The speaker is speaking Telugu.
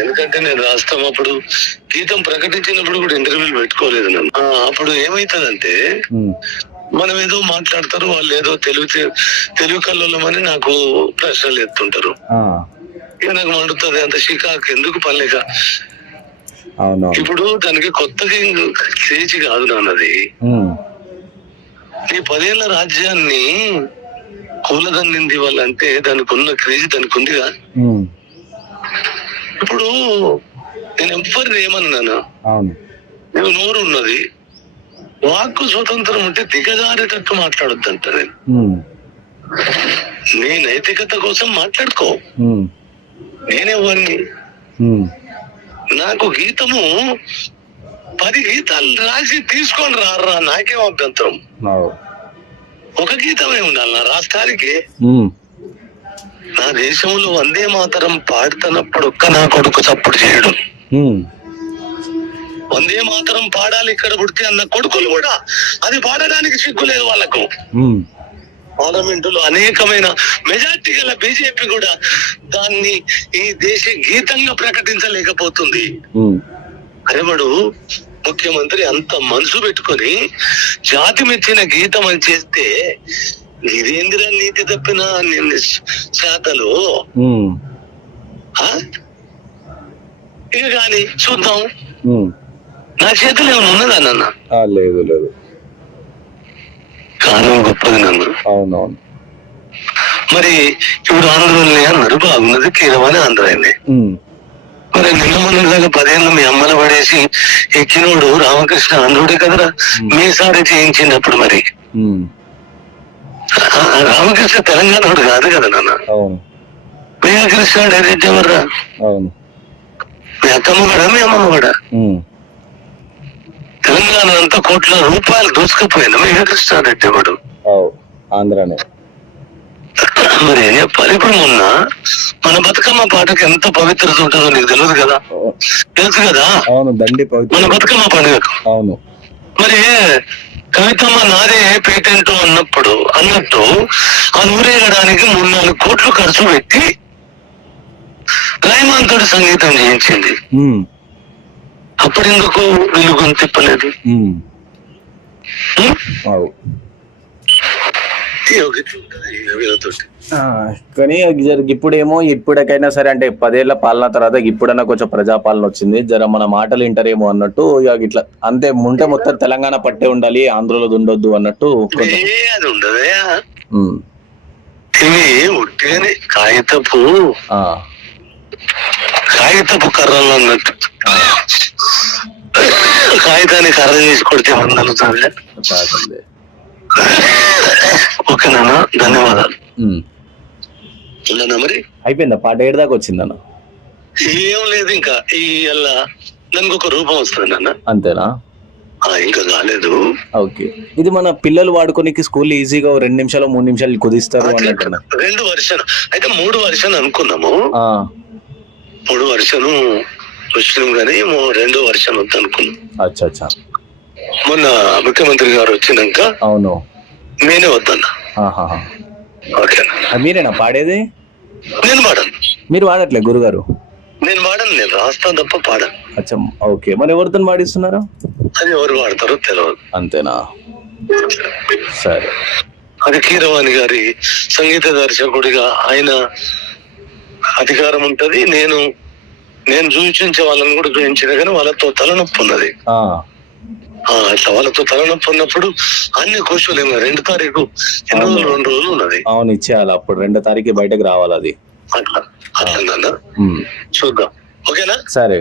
ఎందుకంటే నేను రాస్తాం అప్పుడు గీతం ప్రకటించినప్పుడు కూడా ఇంటర్వ్యూలు పెట్టుకోలేదు నన్ను. అప్పుడు ఏమైతుందంటే మనం ఏదో మాట్లాడతారు వాళ్ళు ఏదో తెలుగు తెలుగు కళ్ళమని నాకు ప్రశ్నలు ఎత్తుంటారు. ఇక నాకు మండుతుంది అంత షికాకు ఎందుకు పల్లెక ఇప్పుడు దానికి కొత్తగా చేచి కాదు నాన్నది. ఈ పదేళ్ళ రాజ్యాన్ని కూలదన్నింది వాళ్ళంటే దానికి ఉన్న క్రేజ్ దానికి ఉందిగా ఇప్పుడు నేను ఎవ్వరిని ఏమన్నాను? నువ్వు నోరు ఉన్నది. వాక్కు స్వతంత్రం ఉంటే దిగజారేటట్టు మాట్లాడొద్దంట నేను. నీ నైతికత కోసం మాట్లాడుకో. ఉమ్, నాకు గీతము పది గీతాలు రాసి తీసుకొని రారా నాకేం అభ్యంతరం. ఒక గీతమే ఉండాలి నా రాష్ట్రానికి. నా దేశంలో వందే మాతరం పాడుతున్నప్పుడు ఒక్క నా కొడుకు చప్పుడు చేయడు. వందే మాతరం పాడాలి ఇక్కడ పుడితే అన్న కొడుకులు కూడా అది పాడడానికి సిగ్గు లేదు వాళ్ళకు. పార్లమెంట్లో అనేకమైన మెజార్టీ గల బీజేపీ కూడా దాన్ని ఈ దేశ గీతంగా ప్రకటించలేకపోతుంది. అరేవాడు ముఖ్యమంత్రి అంత మనసు పెట్టుకొని జాతి మెచ్చిన గీతం అని చేస్తే ఇదేందిరా నీతి తప్పిన నిన్ను శాతలు? ఇక కానీ చూద్దాం. నా చేతిలో ఏమైనా ఉన్నదా నాన్న? లేదు లేదు. కాలం గొప్పది నాన్న. అవునవును. మరి ఇప్పుడు ఆంధ్రలోనే అన్నారు బాగున్నది ఆంధ్రాయనే. ఉమ్, మరి నిన్న మొన్నలాగా పదేళ్ళు మీ అమ్మలు పడేసి ఎక్కినోడు రామకృష్ణ ఆంధ్రుడే కదరా? మీసారి చేయించినప్పుడు మరి. రామకృష్ణ తెలంగాణోడు కాదు కదా నాన్న. అవును. మేఘకృష్ణ డైరెక్ట్ ఎవర్రా? అవును. మీ అత్తమ్మ కూడా మీ అమ్మమ్మ కూడా తెలంగాణ అంతా కోట్ల రూపాయలు దోసుకుపోయిన మేఘకృష్ణ రెడ్డి అవు ఆంధ్రానే. మరి ఏం చెప్పాలి? ఇప్పుడు మొన్న మన బతుకమ్మ పాటకు ఎంత పవిత్రత ఉంటుందో నీకు తెలియదు కదా? తెలుసు కదా? అవును దండి మన బతుకమ్మ పండుగకు. అవును. మరి కవితమ్మ నాదే పేటెంట్ అన్నప్పుడు అన్నట్టు ఆ ఊరేగడానికి మూడు నాలుగు కోట్లు ఖర్చు పెట్టి రాయమాంతుడు సంగీతం చేయించింది. ఉమ్, అప్పుడు ఎందుకు వీళ్ళు గొంతు తిప్పలేదు ఉమ్, ఉం? అవు ఈ ఒక ఇట్లా ఉంటది ఈ వీళ్ళతోటి. ఆ, కానీ ఇప్పుడేమో ఇప్పటికైనా సరే అంటే పదేళ్ళ పాలన తర్వాత ఇప్పుడన్నా కొంచెం ప్రజాపాలన వచ్చింది. జర మన మాటలు వింటారేమో అన్నట్టు ఇక ఇట్లా అంతే ముంటే మొత్తం తెలంగాణ పట్టే ఉండాలి ఆంధ్రలో ఉండొద్దు అన్నట్టు కాగితపు కాగితపు కర్రలు అన్నట్టు. కాగితాన్ని కర్ర చేసి కొడితే కాదండి. ఓకేనా ధన్యవాదాలు. మరి? అయిపోయిందా? పాట ఏడు దాకా వచ్చిందన్న ఏం లేదు ఇంకా. ఈ అలా దానికి ఒక రూపం వస్తుంది నాన్న. అంతేనా? ఇంకా కాలేదు ఓకే. ఇది మన పిల్లలు వాడుకోనికి స్కూల్ ఈజీగా రెండు నిమిషాలు మూడు నిమిషాలు కుదిస్తారు రెండు వర్షన్ అయితే మూడు వర్షన్ అనుకున్నాము. మూడు వర్షను వచ్చినాం కానీ రెండో వర్షన్ వద్దు అనుకున్నాం అచ్చా అచ్చా. మొన్న ముఖ్యమంత్రి గారు వచ్చినాక అవును. నేనే వద్దన్నా. ఓకేనా? మీరేనా? పాడేది? నేను పాడను. మీరు వాడట్లే గురుగారు? నేను పాడను నేను రాస్తా తప్ప పాడను. అచ్చా ఓకే. మరి ఎవరితో పాడిస్తున్నారు? అది ఎవరు వాడతారో తెలియదు అంతేనా? సరే. అది కీరవాణి గారి సంగీత దర్శకుడిగా ఆయన అధికారం ఉంటది. నేను నేను చూపించే వాళ్ళని కూడా చూపించిన కానీ వాళ్ళతో తలనొప్పి ఉన్నది. ఆ, ఆ, అట్లా వాళ్ళతో తలనొప్పి ఉన్నప్పుడు అన్ని కోశలేము రెండు తారీఖు ఎన్ని రోజులు రెండు రోజులు ఉన్నది. అవును ఇచ్చేయాలి అప్పుడు రెండో తారీఖు బయటకు రావాలి అది. అట్లా అట్లా చూద్దాం. ఓకేనా? సరే.